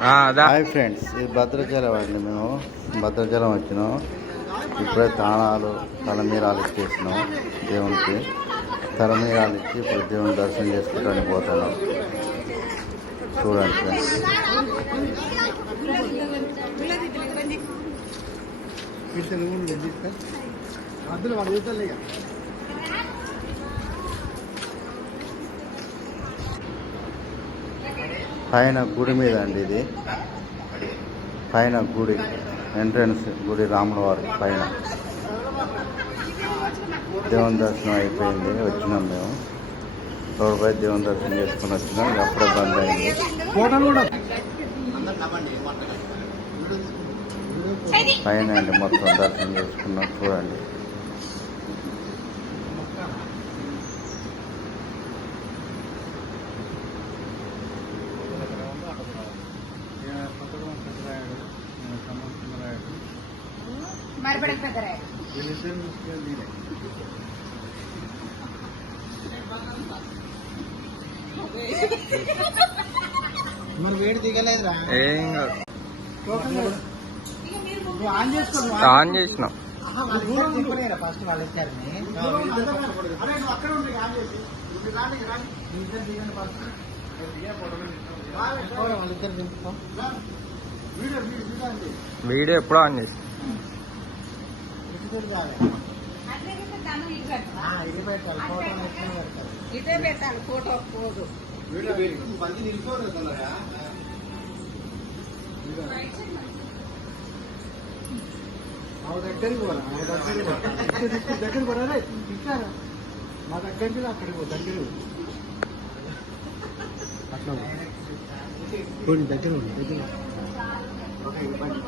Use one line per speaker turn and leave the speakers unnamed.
Hi friends ఇది భద్రాచలం అండి మేము. భద్రాచలం వచ్చినాం. ఇప్పుడే తాళాలు తలమీరాలు ఇచ్చేసినాం దేవునికి. తలమీరాలు ఇచ్చి ఇప్పుడు దేవుని దర్శనం చేసుకోవడానికి పోతున్నాం. చూడండి ఫ్రెండ్స్.
అందులో వాళ్ళు
పైన గుడి మీద అండి ఇది. పైన గుడి ఎంట్రన్స్ గుడి రాముల వారి పైన. దేవుని దర్శనం అయిపోయింది వచ్చినాం మేము. రోడ్డుపై దేవుని దర్శనం చేసుకుని వచ్చినాం అప్పుడే బంద్ అయింది. పైన అండి మొత్తం దర్శనం చేసుకున్నాం చూడండి.
మరి వేడి దిగలేదురా.
ఏం కాదు.
నువ్వు ఆన్ చేసుకో
ఆన్ చేసినాం.
ఫస్ట్ వాళ్ళు వచ్చారని అరే నువ్వు అక్కడ ఉండి ఆన్ చేసి. ఇప్పుడు రాండి రాండి ఇద్దరు దిగండి ఫస్ట్. వాళ్ళిద్దరు దింపుతాం వీడియో వీడియో చూడండి
వీడియో ఎప్పుడో ఆన్ చేసి.
ఇది పెట్టాలి ఫోటో ఎట్లా పెడతారు
ఇదే పెట్టాలి ఫోటో పోదు.
ఆవిడ దగ్గరికి పోరా దగ్గరికి దగ్గరికి పోరా ఇచ్చారా మా దగ్గరికి అక్కడికి పో పో. అట్లా దగ్గర దగ్గర ఉండు. ఓకే, ఇవ్వండి.